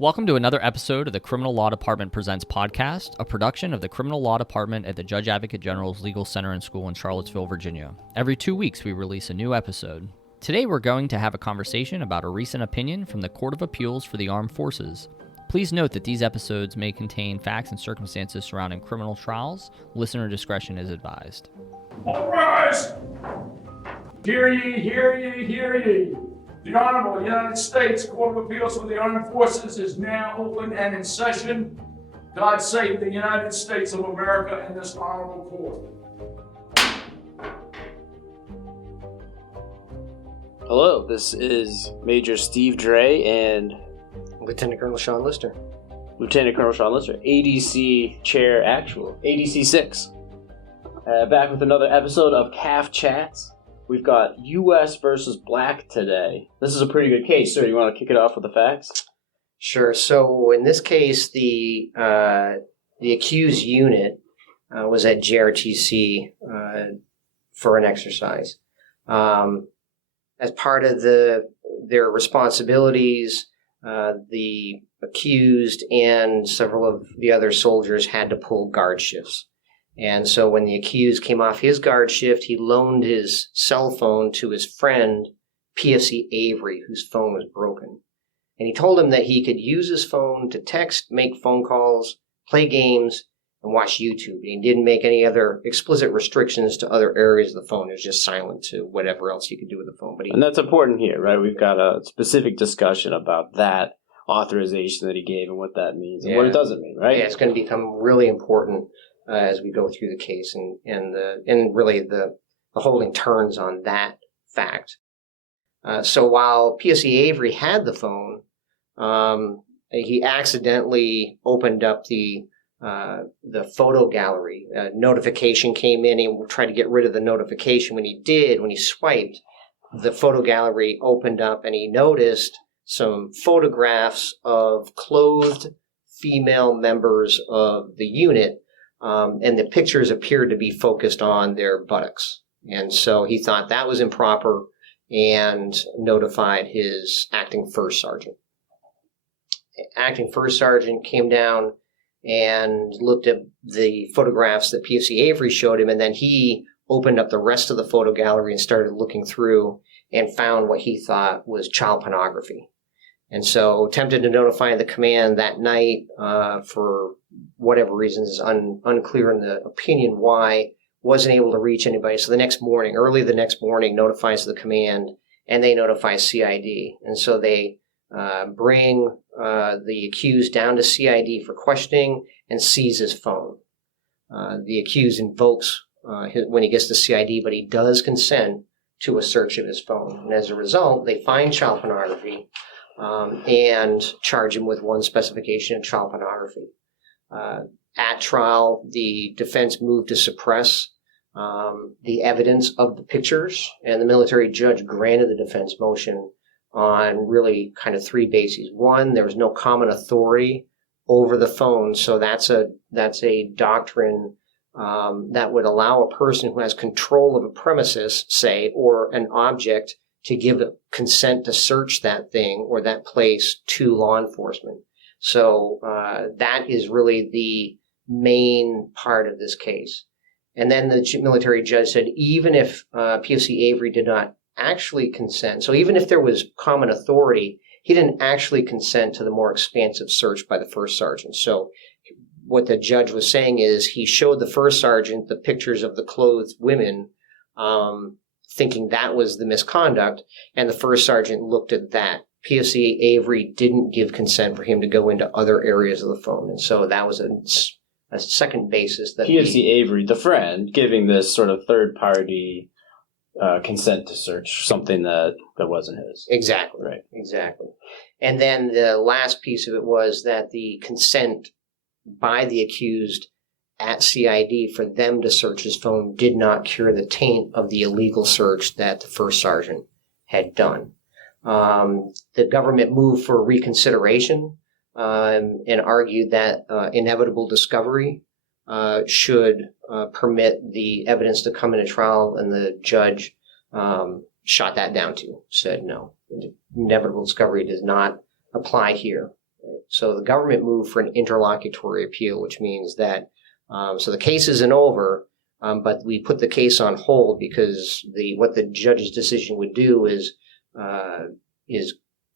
Welcome to another episode of the Criminal Law Department Presents podcast, a production of the Criminal Law Department at the Judge Advocate General's Legal Center and School in Charlottesville, Virginia. Every 2 weeks, we release a new episode. Today, we're going to have a conversation about a recent opinion from the Court of Appeals for the Armed Forces. Please note that these episodes may contain facts and circumstances surrounding criminal trials. Listener discretion is advised. All rise! Hear ye, hear ye, hear ye. The Honorable United States Court of Appeals for the Armed Forces is now open and in session. God save the United States of America and this honorable court. Hello, this is Major Steve Dre and Lieutenant Colonel Sean Lister. Lieutenant Colonel Sean Lister, ADC Chair Actual, ADC 6. Back with another episode of CAAF Chats. We've got U.S. versus Black today. This is a pretty good case, sir. You want to kick it off with the facts? Sure. So in this case, the accused unit was at JRTC for an exercise. As part of their responsibilities, the accused and several of the other soldiers had to pull guard shifts. And so when the accused came off his guard shift, he loaned his cell phone to his friend, PFC Avery, whose phone was broken. And he told him that he could use his phone to text, make phone calls, play games, and watch YouTube. He didn't make any other explicit restrictions to other areas of the phone. It was just silent to whatever else he could do with the phone. And that's important here, right? We've got a specific discussion about that authorization that he gave and what that means and what it doesn't mean, right? Yeah, it's going to become really important as we go through the case, and really the holding turns on that fact. So while PFC Avery had the phone, he accidentally opened up the photo gallery. A notification came in. He tried to get rid of the notification. When he swiped, the photo gallery opened up, and he noticed some photographs of clothed female members of the unit. And the pictures appeared to be focused on their buttocks. And so he thought that was improper and notified his acting first sergeant. Acting first sergeant came down and looked at the photographs that PFC Avery showed him, and then he opened up the rest of the photo gallery and started looking through and found what he thought was child pornography. And so attempted to notify the command that night for whatever reasons is unclear in the opinion why, wasn't able to reach anybody. So early the next morning, notifies the command, and they notify CID. And so they bring the accused down to CID for questioning and seize his phone. The accused invokes when he gets to CID, but he does consent to a search of his phone. And as a result, they find child pornography and charge him with one specification of child pornography. At trial, the defense moved to suppress the evidence of the pictures, and the military judge granted the defense motion on really kind of three bases. One, there was no common authority over the phone, so that's a doctrine that would allow a person who has control of a premises, say, or an object to give consent to search that thing or that place to law enforcement. So that is really the main part of this case. And then the military judge said even if PFC Avery did not actually consent, so even if there was common authority, he didn't actually consent to the more expansive search by the first sergeant. So what the judge was saying is he showed the first sergeant the pictures of the clothed women, thinking that was the misconduct, and the first sergeant looked at that. PFC Avery didn't give consent for him to go into other areas of the phone, and so that was a second basis. That PFC Avery, the friend, giving this sort of third-party consent to search something that wasn't his. Exactly. Right. Exactly. And then the last piece of it was that the consent by the accused at CID for them to search his phone did not cure the taint of the illegal search that the first sergeant had done. The government moved for reconsideration and argued that inevitable discovery should permit the evidence to come into trial, and the judge shot that down said no, inevitable discovery does not apply here. So the government moved for an interlocutory appeal, which means that so the case isn't over, but we put the case on hold because what the judge's decision would do is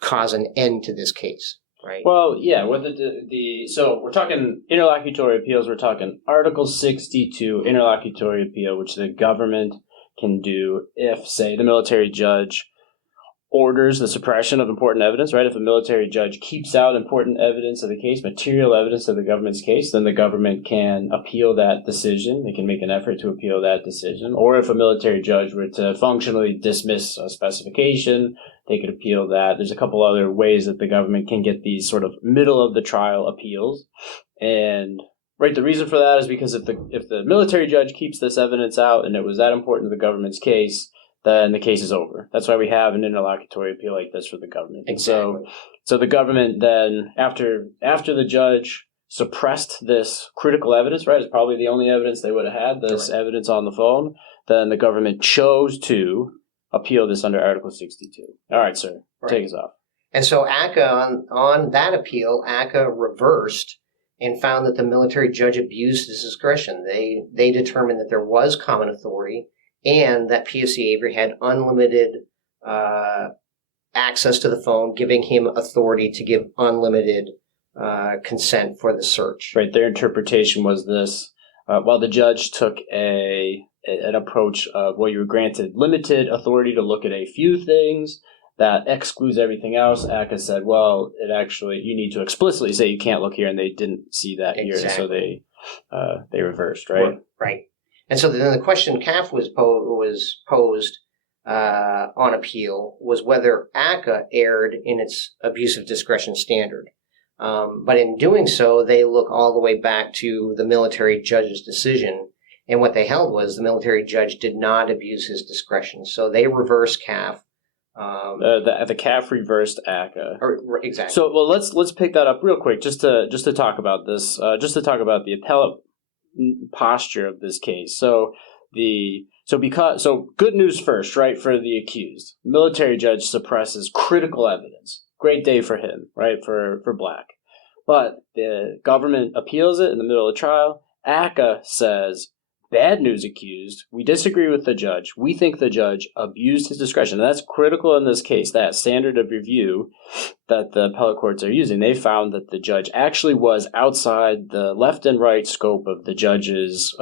cause an end to this case, right? Well, yeah. What so we're talking interlocutory appeals. We're talking Article 62 interlocutory appeal, which the government can do if, say, the military judge orders the suppression of important evidence, right? If a military judge keeps out important evidence of the case, material evidence of the government's case, then the government can appeal that decision. They can make an effort to appeal that decision. Or if a military judge were to functionally dismiss a specification, they could appeal that. There's a couple other ways that the government can get these sort of middle of the trial appeals. And right, the reason for that is because if the military judge keeps this evidence out and it was that important to the government's case, then the case is over. That's why we have an interlocutory appeal like this for the government. Exactly. So the government then, after the judge suppressed this critical evidence, right, it's probably the only evidence they would have had, this evidence on the phone, then the government chose to appeal this under Article 62. All right, sir, take us off. And so ACA, on that appeal, ACA reversed and found that the military judge abused his discretion. They determined that there was common authority and that PSC-Avery had unlimited access to the phone, giving him authority to give unlimited consent for the search. Right, their interpretation was this. While the judge took an approach of, well, you were granted limited authority to look at a few things, that excludes everything else. ACA said, well, you need to explicitly say you can't look here, and they didn't see that here, so they reversed, right? Right. And so then the question CAAF was posed on appeal was whether ACA erred in its abuse of discretion standard. But in doing so, they look all the way back to the military judge's decision. And what they held was the military judge did not abuse his discretion. So they reversed CAAF. The CAAF reversed ACA. Exactly. So, well, let's pick that up real quick, just to talk about this, just to talk about the appellate posture of this case. So good news first, right? For the accused, military judge suppresses critical evidence. Great day for him, right? For Black, but the government appeals it in the middle of the trial. ACA says, bad news, accused. We disagree with the judge. We think the judge abused his discretion. And that's critical in this case, that standard of review that the appellate courts are using. They found that the judge actually was outside the left and right scope of the judge's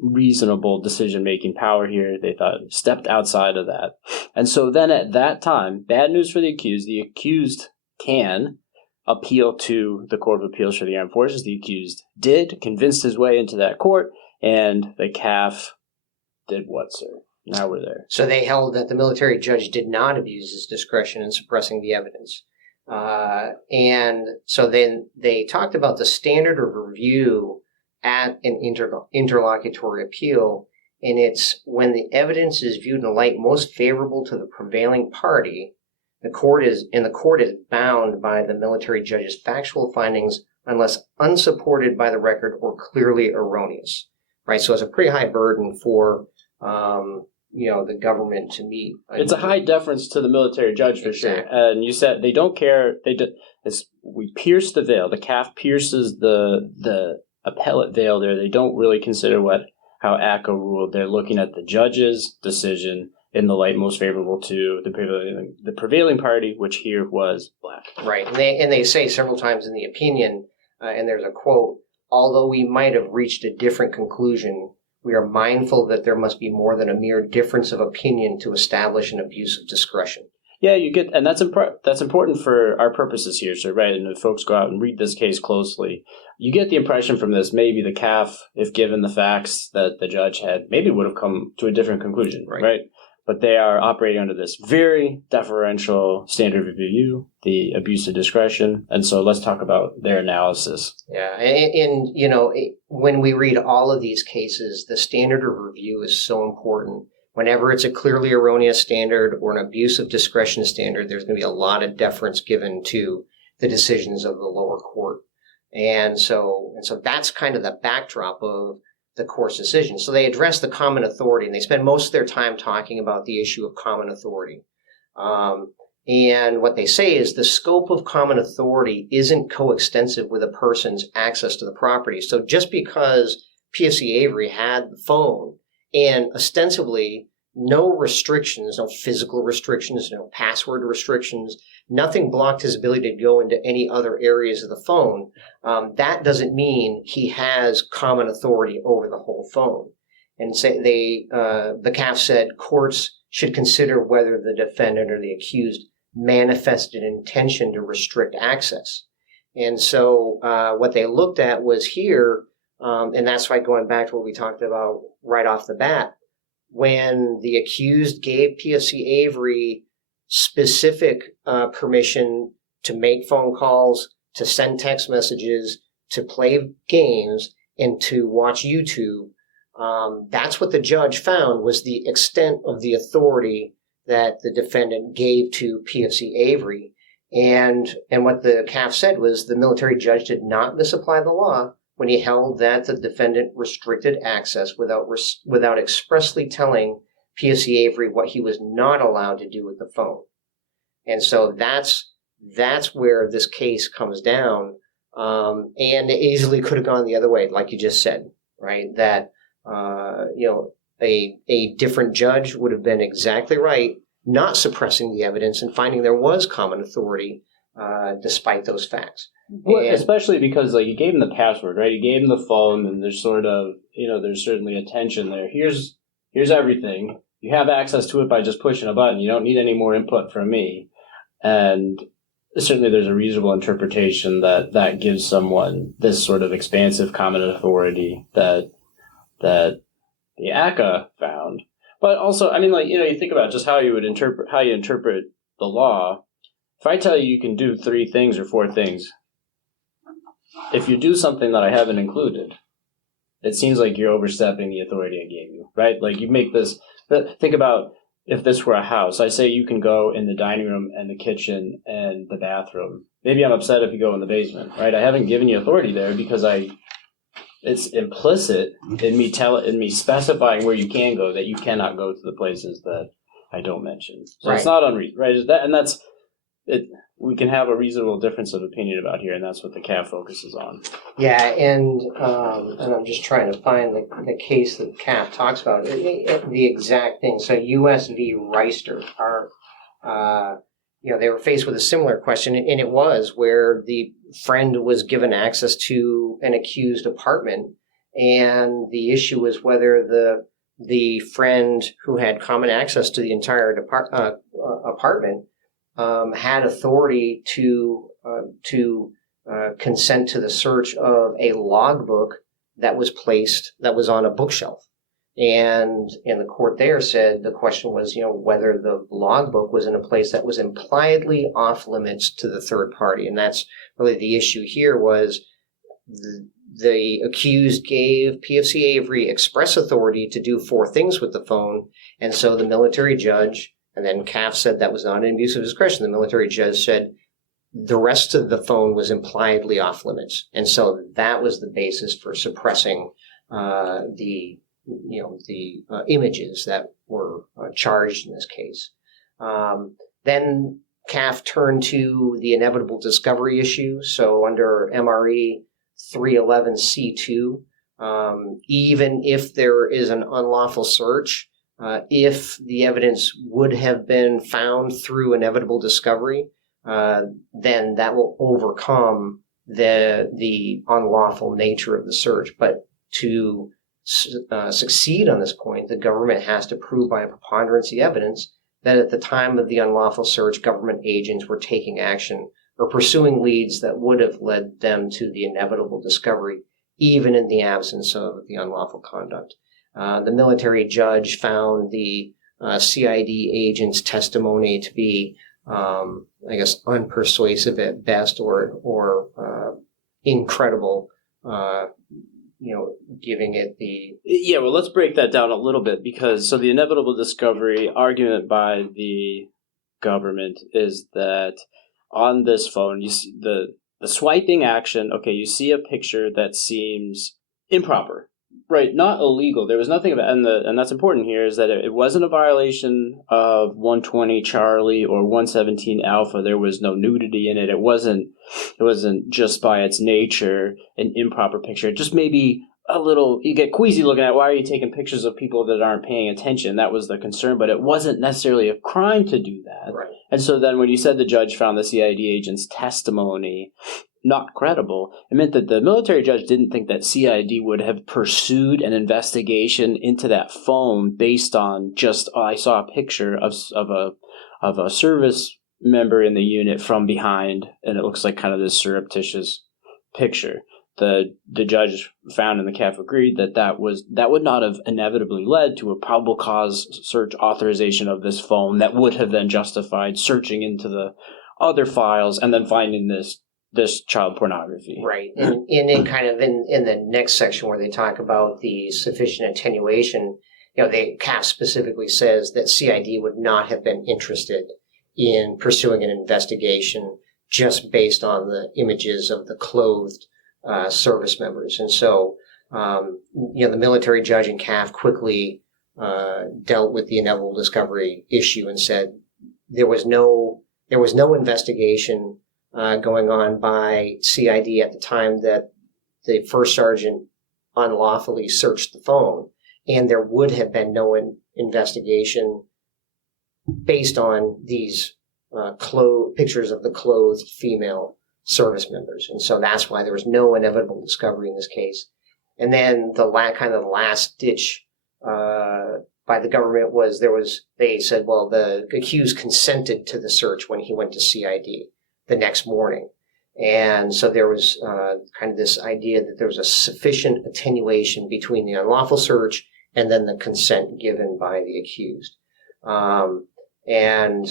reasonable decision-making power here. They thought stepped outside of that. And so then at that time, bad news for the accused can appeal to the Court of Appeals for the Armed Forces. The accused convinced his way into that court. And the CAAF did what, sir? Now we're there. So they held that the military judge did not abuse his discretion in suppressing the evidence. And so then they talked about the standard of review at an interlocutory appeal. And it's when the evidence is viewed in a light most favorable to the prevailing party, the court is bound by the military judge's factual findings unless unsupported by the record or clearly erroneous. Right, so it's a pretty high burden for the government to meet. It's a high deference to the military judge for sure. And you said they don't care. We pierce the veil. The CAAF pierces the appellate veil there. They don't really consider how ACA ruled. They're looking at the judge's decision in the light most favorable to the prevailing party, which here was Black. Right, and they say several times in the opinion, and there's a quote. Although we might have reached a different conclusion, we are mindful that there must be more than a mere difference of opinion to establish an abuse of discretion. Yeah, and that's important for our purposes here, sir, right? And if folks go out and read this case closely, you get the impression from this, maybe the CAAF, if given the facts that the judge had, maybe would have come to a different conclusion, right? But they are operating under this very deferential standard of review, the abuse of discretion. And so let's talk about their analysis. Yeah. And when we read all of these cases, the standard of review is so important. Whenever it's a clearly erroneous standard or an abuse of discretion standard, there's going to be a lot of deference given to the decisions of the lower court. And so that's kind of the backdrop of the court's decision. So they address the common authority, and they spend most of their time talking about the issue of common authority. And what they say is the scope of common authority isn't coextensive with a person's access to the property. So just because PFC Avery had the phone and ostensibly no restrictions, no physical restrictions, no password restrictions, nothing blocked his ability to go into any other areas of the phone, that doesn't mean he has common authority over the whole phone. And say the CAAF said courts should consider whether the defendant or the accused manifested intention to restrict access. And so what they looked at was here, and that's why going back to what we talked about right off the bat, when the accused gave PFC Avery specific permission to make phone calls, to send text messages, to play games, and to watch YouTube, that's what the judge found was the extent of the authority that the defendant gave to PFC Avery. And what the CAAF said was the military judge did not misapply the law when he held that the defendant restricted access without expressly telling PFC Avery what he was not allowed to do with the phone. And so that's where this case comes down. And it easily could have gone the other way, like you just said, right? That a different judge would have been exactly right, not suppressing the evidence and finding there was common authority despite those facts. Well, especially because you gave him the password, right? You gave him the phone, and there's sort of, there's certainly a tension there. Here's everything. You have access to it by just pushing a button. You don't need any more input from me. And certainly there's a reasonable interpretation that gives someone this sort of expansive common authority that the C.A.A.F found. But also, you think about just how you interpret the law. If I tell you can do 3 things or 4 things, if you do something that I haven't included, it seems like you're overstepping the authority I gave you, right? Like you make this, think about if this were a house. I say you can go in the dining room and the kitchen and the bathroom. Maybe I'm upset if you go in the basement, right? I haven't given you authority there because it's implicit in me specifying where you can go, that you cannot go to the places that I don't mention. So right. It's not unreasonable, right? That's it. We can have a reasonable difference of opinion about here, and that's what the C.A.A.F focuses on. Yeah, and I'm just trying to find the case that C.A.A.F talks about, the exact thing. So U.S. v. Reister they were faced with a similar question, and it was where the friend was given access to an accused apartment, and the issue was whether the friend who had common access to the entire apartment had authority to consent to the search of a logbook that was on a bookshelf. And the court there said the question was, whether the logbook was in a place that was impliedly off limits to the third party. And that's really the issue here was the accused gave PFC Avery express authority to do 4 things with the phone. And so the military judge, and then C.A.A.F said that was not an abuse of discretion. The military judge said the rest of the phone was impliedly off limits. And so that was the basis for suppressing the images that were charged in this case. Then C.A.A.F turned to the inevitable discovery issue. So under MRE 311C2, even if there is an unlawful search, if the evidence would have been found through inevitable discovery, then that will overcome the unlawful nature of the search. But to succeed on this point, the government has to prove by a preponderance of the evidence that at the time of the unlawful search, government agents were taking action or pursuing leads that would have led them to the inevitable discovery, even in the absence of the unlawful conduct. The military judge found the CID agent's testimony to be, unpersuasive at best or incredible, giving it the... Yeah, well, let's break that down a little bit because, so the inevitable discovery argument by the government is that on this phone, you see the swiping action, okay, you see a picture that seems improper. Right, not illegal. There was nothing about, and that's important here, is that it wasn't a violation of 120 Charlie or 117 Alpha. There was no nudity in it. It wasn't just by its nature an improper picture. It just maybe a little, you get queasy looking at, why are you taking pictures of people that aren't paying attention? That was the concern, but it wasn't necessarily a crime to do that. Right. And so then when you said the judge found the CID agent's testimony not credible, it meant that the military judge didn't think that CID would have pursued an investigation into that phone based on just, I saw a picture of a service member in the unit from behind, and it looks like kind of this surreptitious picture. The judge found, and the CAAF agreed, that would not have inevitably led to a probable cause search authorization of this phone that would have then justified searching into the other files and then finding this child pornography. Right. And in kind of in the next section where they talk about the sufficient attenuation, CAAF specifically says that CID would not have been interested in pursuing an investigation just based on the images of the clothed service members. And so, the military judge and CAAF quickly dealt with the inevitable discovery issue and said there was no investigation going on by CID at the time that the first sergeant unlawfully searched the phone, and there would have been no investigation based on these pictures of the clothed female service members. And so that's why there was no inevitable discovery in this case. And then the last ditch by the government was they said, well, the accused consented to the search when he went to CID the next morning. And so there was kind of this idea that there was a sufficient attenuation between the unlawful search and then the consent given by the accused. And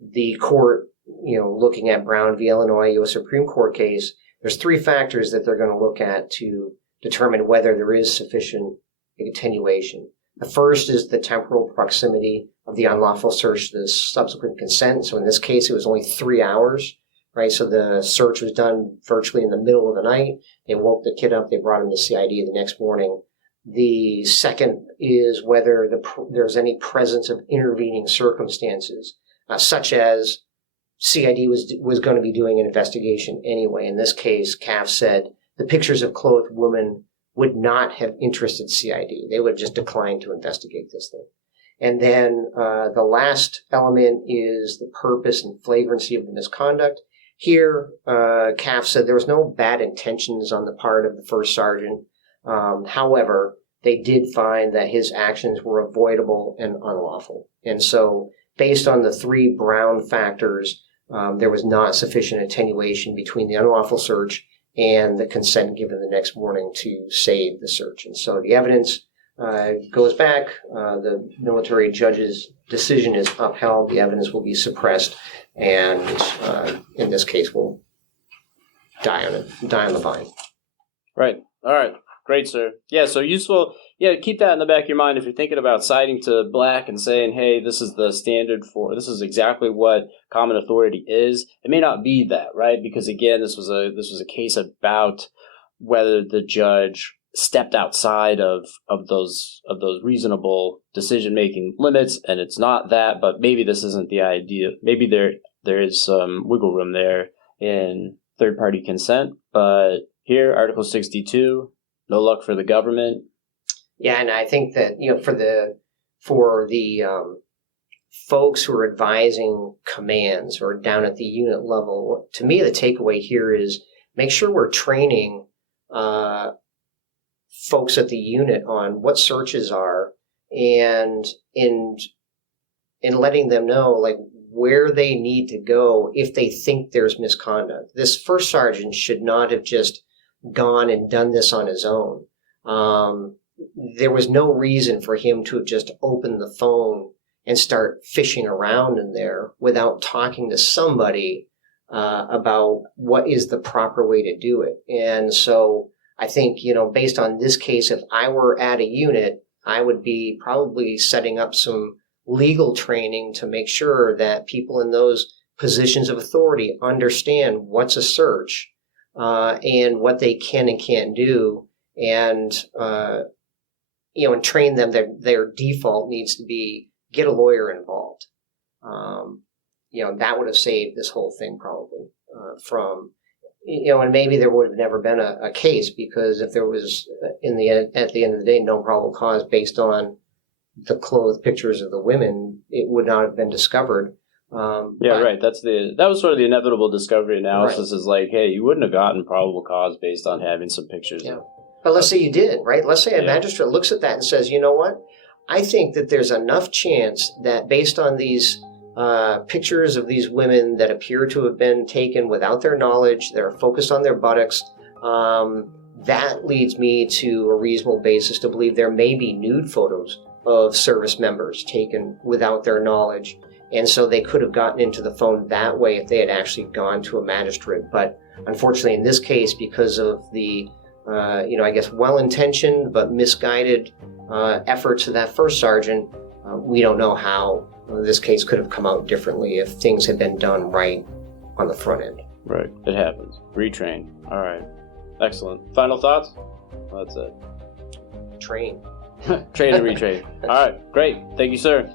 the court, looking at Brown v. Illinois U.S. Supreme Court case, there's three factors that they're going to look at to determine whether there is sufficient attenuation. The first is the temporal proximity of the unlawful search to the subsequent consent. So in this case, it was only 3 hours, right? So the search was done virtually in the middle of the night. They woke the kid up. They brought him to CID the next morning. The second is whether there's any presence of intervening circumstances, such as CID was going to be doing an investigation anyway. In this case, CAAF said the pictures of clothed women would not have interested CID. They would have just declined to investigate this thing. And then the last element is the purpose and flagrancy of the misconduct. Here, CAAF said there was no bad intentions on the part of the first sergeant. However, they did find that his actions were avoidable and unlawful. And so based on the three Brown factors, there was not sufficient attenuation between the unlawful search and the consent given the next morning to save the search. And so the evidence goes back. The military judge's decision is upheld. The evidence will be suppressed, and in this case, will die on the vine. Right. All right. Great, sir. Yeah, so useful. Yeah, keep that in the back of your mind if you're thinking about citing to black and saying, hey, this is the standard this is exactly what common authority is. It may not be that, right? Because again, this was a case about whether the judge stepped outside of those reasonable decision-making limits, and it's not that, but maybe this isn't the idea. Maybe there is some wiggle room there in third-party consent, but here, Article 62, no luck for the government. Yeah, and I think that for the folks who are advising commands or down at the unit level, to me the takeaway here is make sure we're training folks at the unit on what searches are, and in letting them know like where they need to go if they think there's misconduct. This first sergeant should not have just gone and done this on his own. There was no reason for him to have just opened the phone and start fishing around in there without talking to somebody about what is the proper way to do it. And so I think, based on this case, if I were at a unit, I would be probably setting up some legal training to make sure that people in those positions of authority understand what's a search and what they can and can't do, and and train them that their default needs to be get a lawyer involved. That would have saved this whole thing probably from, and maybe there would have never been a case, because if there was at the end of the day no probable cause based on the clothed pictures of the women, it would not have been discovered. Right. That was sort of the inevitable discovery analysis. Right. Is like, hey, you wouldn't have gotten probable cause based on having some pictures. Yeah. But let's say you did, right? Let's say a magistrate looks at that and says, you know what? I think that there's enough chance that based on these pictures of these women that appear to have been taken without their knowledge, they're focused on their buttocks, that leads me to a reasonable basis to believe there may be nude photos of service members taken without their knowledge. And so they could have gotten into the phone that way if they had actually gone to a magistrate. But unfortunately, in this case, because of the, I guess, well-intentioned but misguided efforts of that first sergeant, we don't know how this case could have come out differently if things had been done right on the front end. Right. It happens. Retrain. All right. Excellent. Final thoughts? Well, that's it. Train. Train and retrain. All right. Great. Thank you, sir.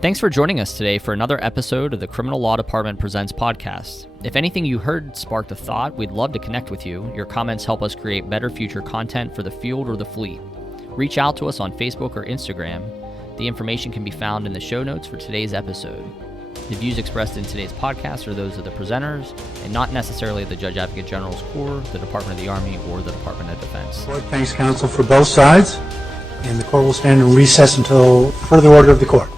Thanks for joining us today for another episode of the Criminal Law Department Presents podcast. If anything you heard sparked a thought, we'd love to connect with you. Your comments help us create better future content for the field or the fleet. Reach out to us on Facebook or Instagram. The information can be found in the show notes for today's episode. The views expressed in today's podcast are those of the presenters and not necessarily the Judge Advocate General's Corps, the Department of the Army, or the Department of Defense. Court thanks counsel for both sides, and the court will stand in recess until further order of the court.